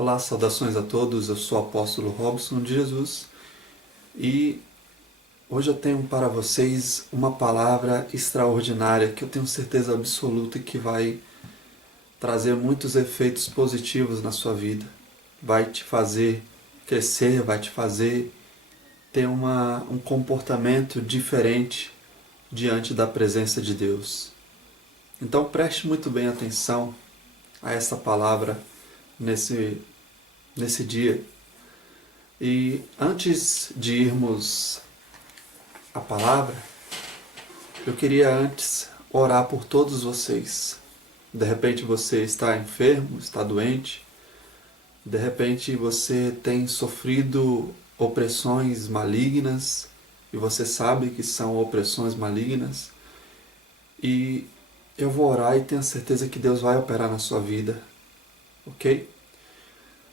Olá, saudações a todos, eu sou o apóstolo Robson de Jesus e hoje eu tenho para vocês uma palavra extraordinária que eu tenho certeza absoluta que vai trazer muitos efeitos positivos na sua vida. Vai te fazer crescer, vai te fazer ter um comportamento diferente diante da presença de Deus. Então preste muito bem atenção a essa palavra nesse dia. E antes de irmos à palavra, eu queria antes orar por todos vocês. De repente você está enfermo, está doente, de repente você tem sofrido opressões malignas e você sabe que são opressões malignas. E eu vou orar e tenho certeza que Deus vai operar na sua vida, ok?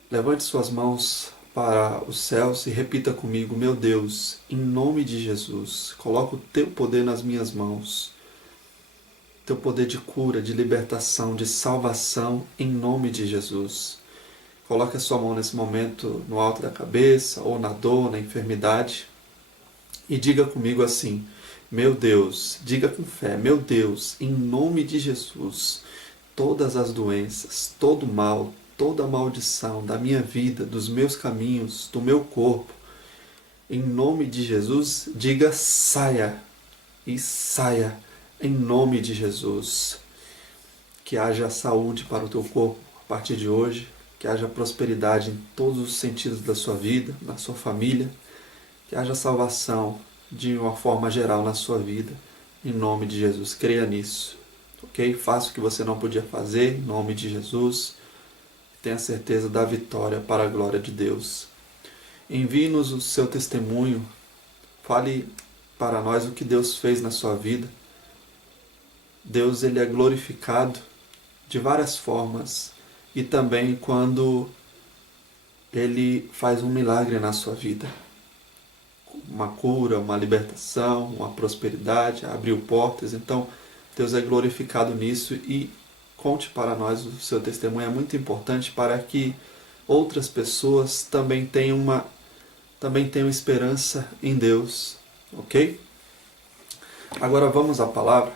Levante suas mãos para os céus e repita comigo: meu Deus, em nome de Jesus, coloca o teu poder nas minhas mãos. Teu poder de cura, de libertação, de salvação, em nome de Jesus. Coloque a sua mão nesse momento no alto da cabeça, ou na dor, na enfermidade, e diga comigo assim: meu Deus, diga com fé, meu Deus, em nome de Jesus, todas as doenças, todo mal, toda a maldição da minha vida, dos meus caminhos, do meu corpo, em nome de Jesus, diga saia e saia em nome de Jesus. Que haja saúde para o teu corpo a partir de hoje, que haja prosperidade em todos os sentidos da sua vida, na sua família, que haja salvação de uma forma geral na sua vida, em nome de Jesus. Creia nisso, ok? Faça o que você não podia fazer, em nome de Jesus. Tenha certeza da vitória para a glória de Deus. Envie-nos o seu testemunho. Fale para nós o que Deus fez na sua vida. Deus, ele é glorificado de várias formas. E também quando ele faz um milagre na sua vida. Uma cura, uma libertação, uma prosperidade, abriu portas. Então, Deus é glorificado nisso e conte para nós o seu testemunho. É muito importante para que outras pessoas também tenham esperança em Deus, ok? Agora vamos à palavra.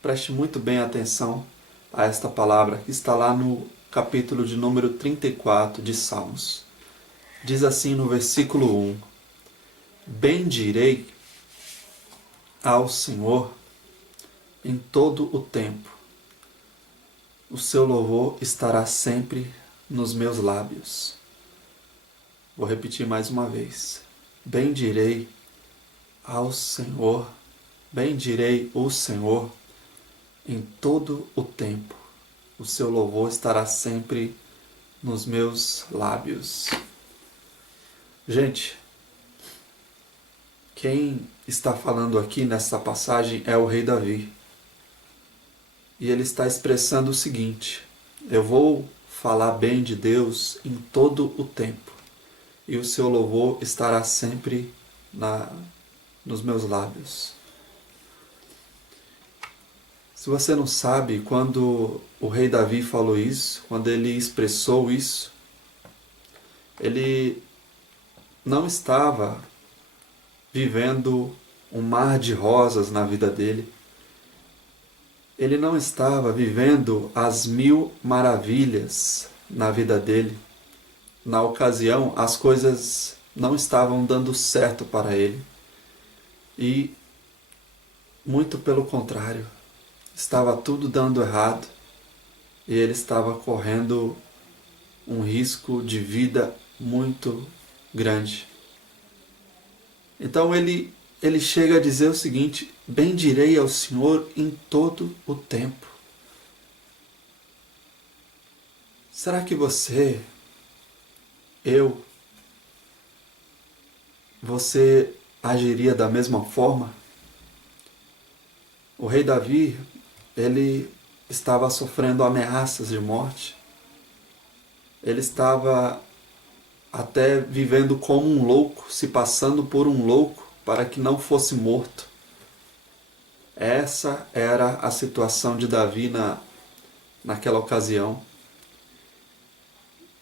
Preste muito bem atenção a esta palavra que está lá no capítulo de número 34 de Salmos. Diz assim no versículo 1: bendirei ao Senhor em todo o tempo. O seu louvor estará sempre nos meus lábios. Vou repetir mais uma vez. Bendirei ao Senhor, bendirei o Senhor em todo o tempo. O seu louvor estará sempre nos meus lábios. Gente, quem está falando aqui nessa passagem é o rei Davi. E ele está expressando o seguinte: eu vou falar bem de Deus em todo o tempo, e o seu louvor estará sempre nos meus lábios. Se você não sabe, quando o rei Davi falou isso, quando ele expressou isso, ele não estava vivendo um mar de rosas na vida dele. Ele não estava vivendo as 1000 maravilhas na vida dele. Na ocasião, as coisas não estavam dando certo para ele. E, muito pelo contrário, estava tudo dando errado. E ele estava correndo um risco de vida muito grande. Então ele chega a dizer o seguinte: bendirei ao Senhor em todo o tempo. Será que você agiria da mesma forma? O rei Davi, ele estava sofrendo ameaças de morte. Ele estava até vivendo como um louco, se passando por um louco para que não fosse morto. Essa era a situação de Davi naquela ocasião.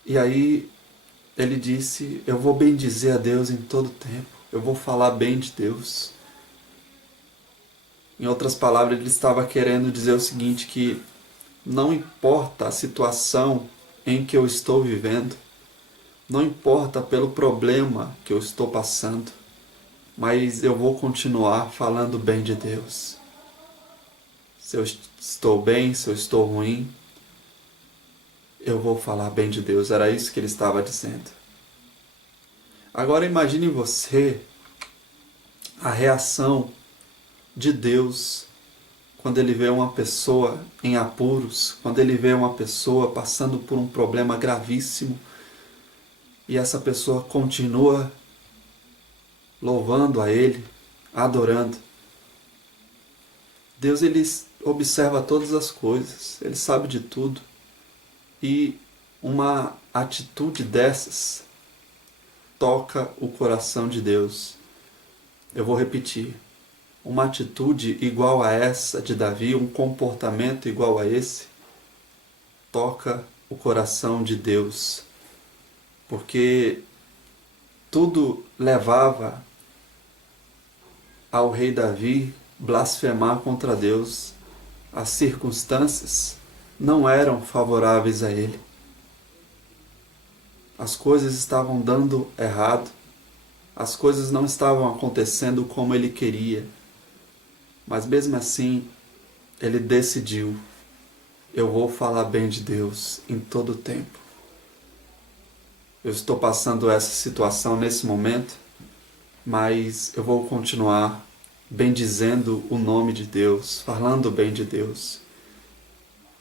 E aí ele disse, eu vou bendizer a Deus em todo tempo, eu vou falar bem de Deus. Em outras palavras, ele estava querendo dizer o seguinte, que não importa a situação em que eu estou vivendo, não importa pelo problema que eu estou passando, mas eu vou continuar falando bem de Deus. Se eu estou bem, se eu estou ruim, eu vou falar bem de Deus. Era isso que ele estava dizendo. Agora imagine você a reação de Deus quando ele vê uma pessoa em apuros, quando ele vê uma pessoa passando por um problema gravíssimo e essa pessoa continua louvando a Ele, adorando. Deus, ele observa todas as coisas, ele sabe de tudo. E uma atitude dessas toca o coração de Deus. Eu vou repetir. Uma atitude igual a essa de Davi, um comportamento igual a esse, toca o coração de Deus. Porque tudo levava ao rei Davi blasfemar contra Deus. As circunstâncias não eram favoráveis a ele. As coisas estavam dando errado. As coisas não estavam acontecendo como ele queria. Mas mesmo assim, ele decidiu, eu vou falar bem de Deus em todo o tempo. Eu estou passando essa situação nesse momento, mas eu vou continuar bendizendo o nome de Deus, falando bem de Deus.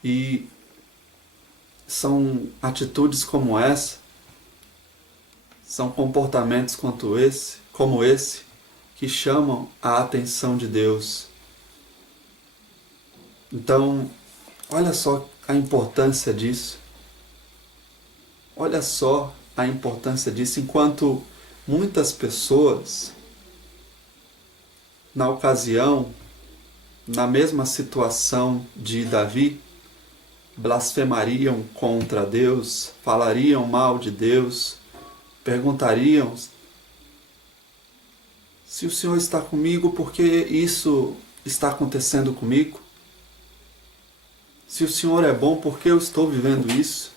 E são atitudes como essa, são comportamentos como esse, que chamam a atenção de Deus. Então, olha só a importância disso. Olha só a importância disso, enquanto muitas pessoas, na ocasião, na mesma situação de Davi, blasfemariam contra Deus, falariam mal de Deus, perguntariam se o Senhor está comigo, por que isso está acontecendo comigo? Se o Senhor é bom, por que eu estou vivendo isso?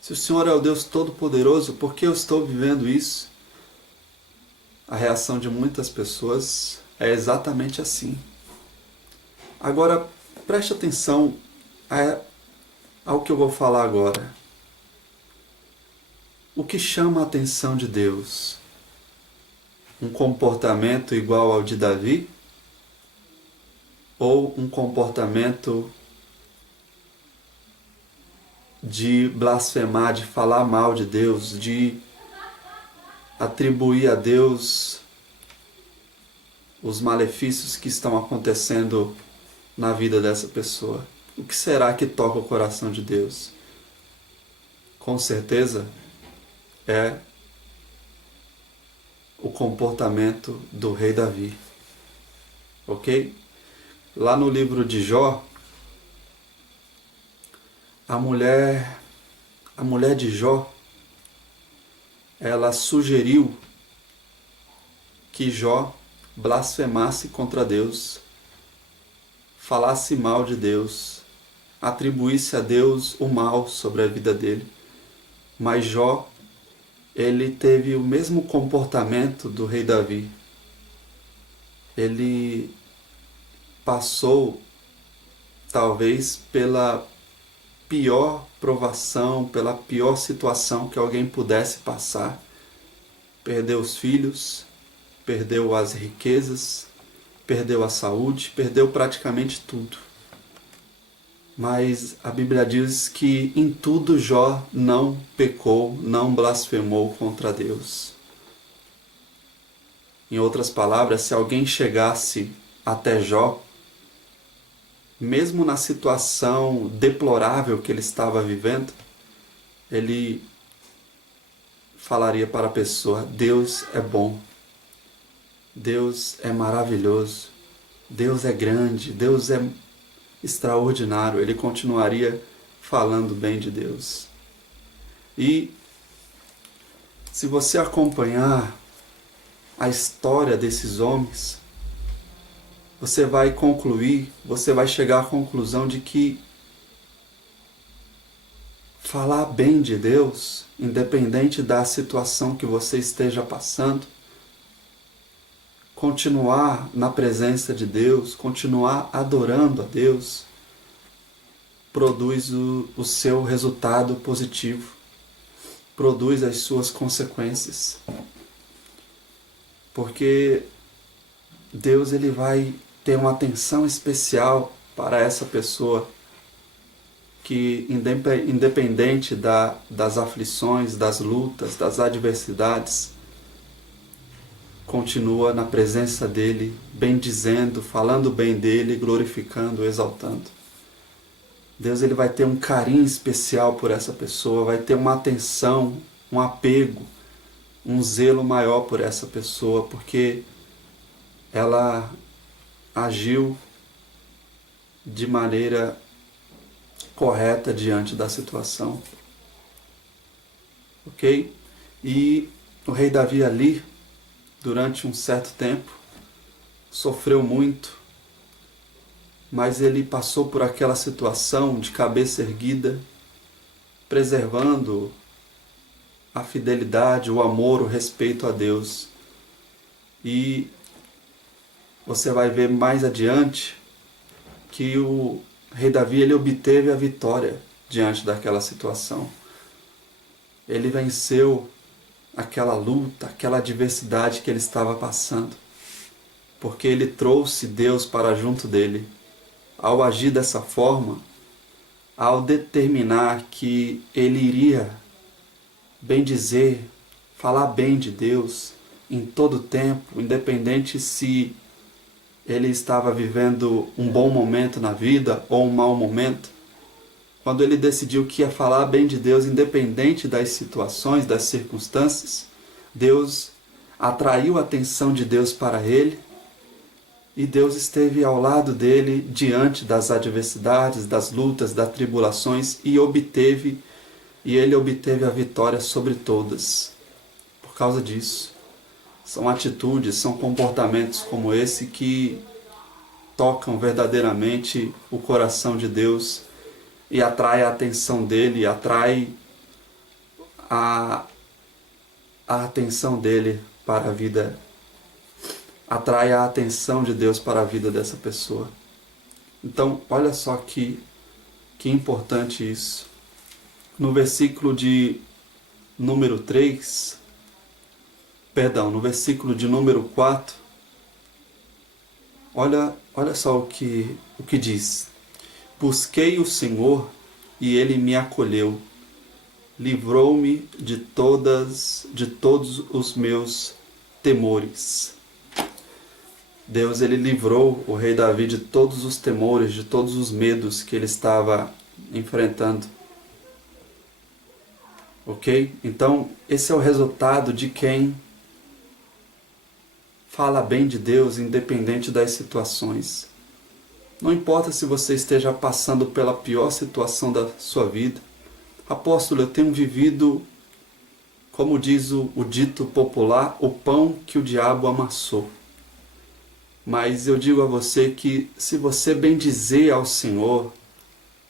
Se o Senhor é o Deus Todo-Poderoso, por que eu estou vivendo isso? A reação de muitas pessoas é exatamente assim. Agora, preste atenção ao que eu vou falar agora. O que chama a atenção de Deus? Um comportamento igual ao de Davi? Ou um comportamento de blasfemar, de falar mal de Deus, de atribuir a Deus os malefícios que estão acontecendo na vida dessa pessoa? O que será que toca o coração de Deus? Com certeza é o comportamento do rei Davi. Ok? Lá no livro de Jó, a mulher de Jó, ela sugeriu que Jó blasfemasse contra Deus, falasse mal de Deus, atribuísse a Deus o mal sobre a vida dele. Mas Jó, ele teve o mesmo comportamento do rei Davi. Ele passou, talvez, pela pior provação, pela pior situação que alguém pudesse passar. Perdeu os filhos, perdeu as riquezas, perdeu a saúde, perdeu praticamente tudo. Mas a Bíblia diz que em tudo Jó não pecou, não blasfemou contra Deus. Em outras palavras, se alguém chegasse até Jó, mesmo na situação deplorável que ele estava vivendo, ele falaria para a pessoa: Deus é bom, Deus é maravilhoso, Deus é grande, Deus é extraordinário. Ele continuaria falando bem de Deus. E se você acompanhar a história desses homens, você vai concluir, você vai chegar à conclusão de que falar bem de Deus, independente da situação que você esteja passando, continuar na presença de Deus, continuar adorando a Deus, produz o seu resultado positivo, produz as suas consequências. Porque Deus ele vai ter uma atenção especial para essa pessoa que, independente das aflições, das lutas, das adversidades, continua na presença dele, bendizendo, falando bem dele, glorificando, exaltando. Deus ele vai ter um carinho especial por essa pessoa, vai ter uma atenção, um apego, um zelo maior por essa pessoa, porque ela agiu de maneira correta diante da situação. Ok? E o rei Davi ali, durante um certo tempo, sofreu muito, mas ele passou por aquela situação de cabeça erguida, preservando a fidelidade, o amor, o respeito a Deus. E você vai ver mais adiante que o rei Davi ele obteve a vitória diante daquela situação. Ele venceu aquela luta, aquela adversidade que ele estava passando, porque ele trouxe Deus para junto dele. Ao agir dessa forma, ao determinar que ele iria bendizer, falar bem de Deus em todo tempo, independente se ele estava vivendo um bom momento na vida ou um mau momento, quando ele decidiu que ia falar bem de Deus independente das situações, das circunstâncias, Deus atraiu a atenção de Deus para ele e Deus esteve ao lado dele diante das adversidades, das lutas, das tribulações e ele obteve a vitória sobre todas. Por causa disso, são atitudes, são comportamentos como esse que tocam verdadeiramente o coração de Deus e atrai a atenção dele, atrai a atenção dele para a vida, atrai a atenção de Deus para a vida dessa pessoa. Então, olha só que importante isso. No versículo de número 3, no versículo de número 4, olha só o que diz. Busquei o Senhor e Ele me acolheu, livrou-me de todos os meus temores. Deus ele livrou o rei Davi de todos os temores, de todos os medos que ele estava enfrentando. Ok? Então, esse é o resultado de quem fala bem de Deus independente das situações. Não importa se você esteja passando pela pior situação da sua vida. Apóstolo, eu tenho vivido, como diz o dito popular, o pão que o diabo amassou. Mas eu digo a você que se você bendizer ao Senhor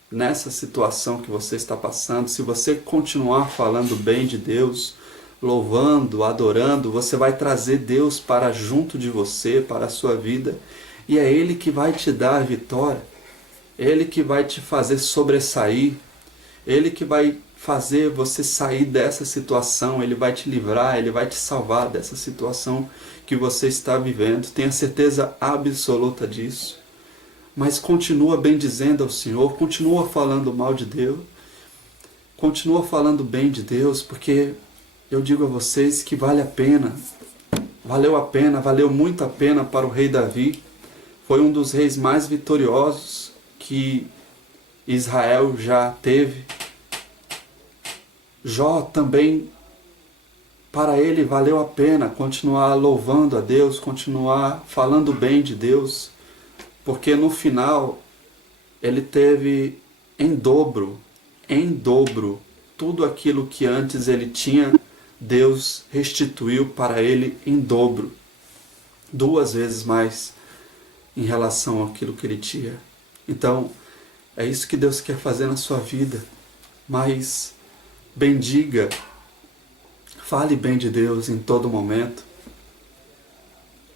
nessa situação que você está passando, se você continuar falando bem de Deus, louvando, adorando, você vai trazer Deus para junto de você, para a sua vida, e é Ele que vai te dar a vitória, Ele que vai te fazer sobressair, Ele que vai fazer você sair dessa situação, Ele vai te livrar, Ele vai te salvar dessa situação que você está vivendo. Tenha certeza absoluta disso. Mas continua bendizendo ao Senhor, continua falando mal de Deus, continua falando bem de Deus, porque eu digo a vocês que vale a pena, valeu muito a pena para o rei Davi. Foi um dos reis mais vitoriosos que Israel já teve. Jó também, para ele valeu a pena continuar louvando a Deus, continuar falando bem de Deus, porque no final ele teve em dobro tudo aquilo que antes ele tinha, Deus restituiu para ele em dobro, 2 vezes mais em relação àquilo que ele tinha. Então, é isso que Deus quer fazer na sua vida. Mas bendiga, fale bem de Deus em todo momento.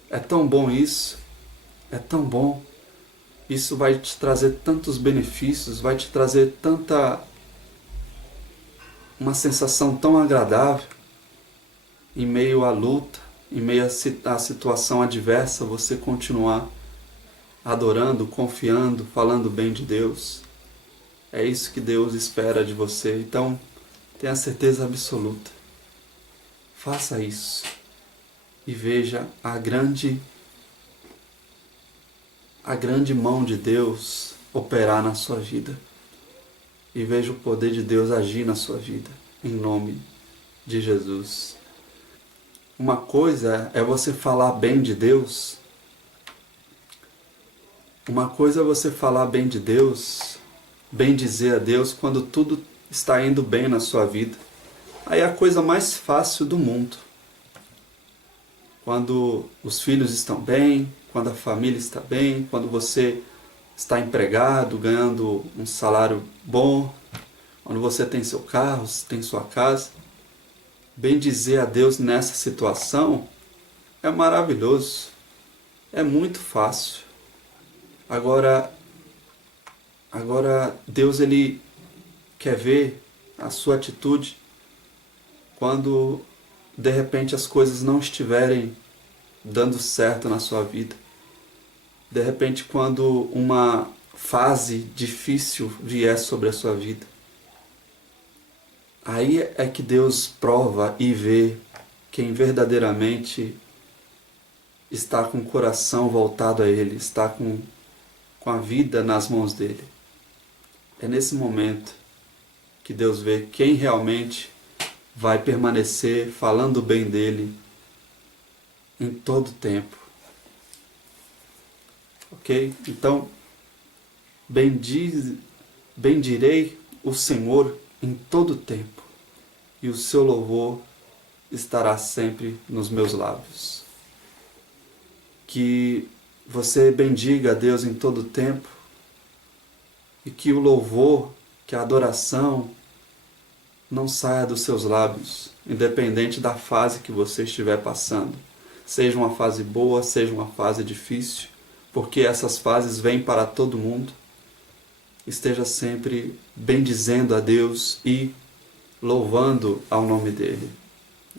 É tão bom isso, é tão bom. Isso vai te trazer tantos benefícios, vai te trazer uma sensação tão agradável em meio à luta, em meio à situação adversa, você continuar adorando, confiando, falando bem de Deus. É isso que Deus espera de você. Então, tenha certeza absoluta. Faça isso e veja a grande mão de Deus operar na sua vida. E veja o poder de Deus agir na sua vida, em nome de Jesus. Uma coisa é você falar bem de Deus. Uma coisa é você falar bem de Deus, bem dizer a Deus quando tudo está indo bem na sua vida. Aí é a coisa mais fácil do mundo. Quando os filhos estão bem, quando a família está bem, quando você está empregado, ganhando um salário bom, quando você tem seu carro, tem sua casa. Bem dizer a Deus nessa situação é maravilhoso, é muito fácil. Agora Deus ele quer ver a sua atitude quando de repente as coisas não estiverem dando certo na sua vida. De repente quando uma fase difícil vier sobre a sua vida. Aí é que Deus prova e vê quem verdadeiramente está com o coração voltado a Ele, está com a vida nas mãos dEle. É nesse momento que Deus vê quem realmente vai permanecer falando bem dEle em todo o tempo. Ok? Então, bendirei o Senhor em todo o tempo, e o seu louvor estará sempre nos meus lábios. Que você bendiga a Deus em todo o tempo, e que o louvor, que a adoração não saia dos seus lábios, independente da fase que você estiver passando. Seja uma fase boa, seja uma fase difícil, porque essas fases vêm para todo mundo. Esteja sempre bendizendo a Deus e louvando ao nome dEle.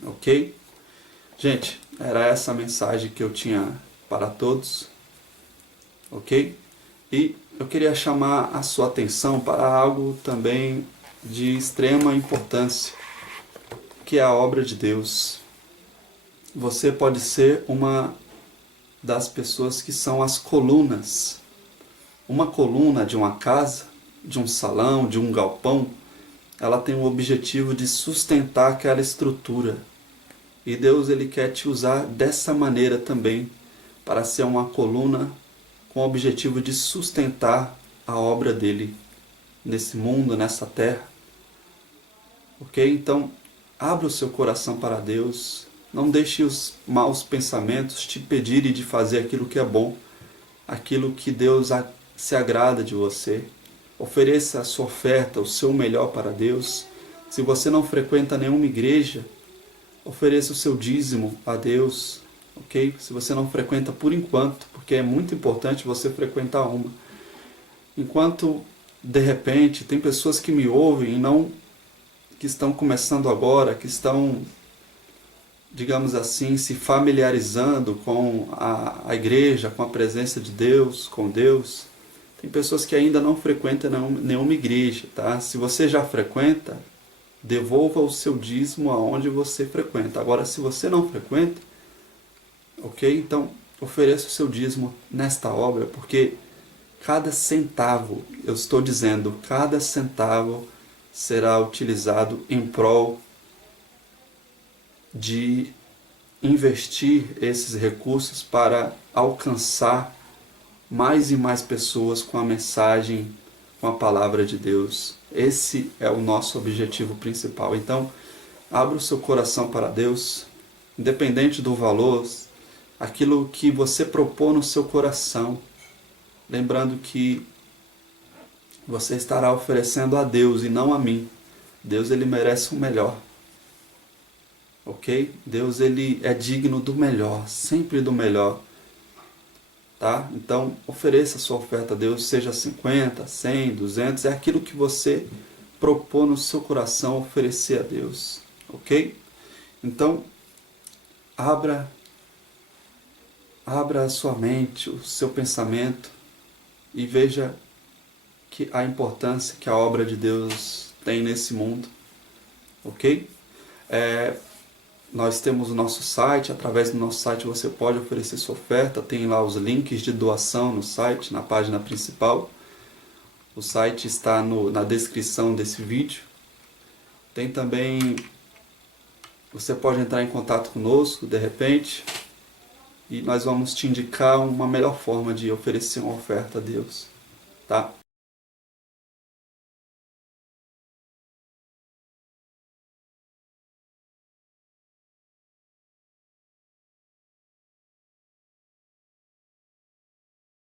Ok? Gente, era essa a mensagem que eu tinha para todos. Ok? E eu queria chamar a sua atenção para algo também de extrema importância, que é a obra de Deus. Você pode ser uma das pessoas que são as colunas. Uma coluna de uma casa, de um salão, de um galpão, ela tem o objetivo de sustentar aquela estrutura. E Deus ele quer te usar dessa maneira também, para ser uma coluna com o objetivo de sustentar a obra dele nesse mundo, nessa terra. Ok? Então, abra o seu coração para Deus. Não deixe os maus pensamentos te pedirem de fazer aquilo que é bom, aquilo que Deus se agrada de você. Ofereça a sua oferta, o seu melhor para Deus. Se você não frequenta nenhuma igreja, ofereça o seu dízimo a Deus, ok? Se você não frequenta por enquanto, porque é muito importante você frequentar uma. Enquanto, de repente, tem pessoas que me ouvem e não, que estão começando agora, que estão, digamos assim, se familiarizando com a igreja, com a presença de Deus, com Deus. Tem pessoas que ainda não frequentam nenhuma igreja, tá? Se você já frequenta, devolva o seu dízimo aonde você frequenta. Agora, se você não frequenta, ok? Então, ofereça o seu dízimo nesta obra, porque cada centavo, eu estou dizendo, cada centavo será utilizado em prol de investir esses recursos para alcançar mais e mais pessoas com a mensagem com a palavra de Deus. Esse é o nosso objetivo principal. Então, abra o seu coração para Deus, independente do valor, aquilo que você propor no seu coração, lembrando que você estará oferecendo a Deus e não a mim. Deus, ele merece o melhor. Ok? Deus, ele é digno do melhor, sempre do melhor. Tá? Então, ofereça a sua oferta a Deus, seja 50, 100, 200, é aquilo que você propor no seu coração oferecer a Deus. Ok? Então, abra a sua mente, o seu pensamento e veja que a importância que a obra de Deus tem nesse mundo. Ok? Nós temos o nosso site, através do nosso site você pode oferecer sua oferta, tem lá os links de doação no site, na página principal. O site está na descrição desse vídeo. Tem também, você pode entrar em contato conosco de repente e nós vamos te indicar uma melhor forma de oferecer uma oferta a Deus. Tá?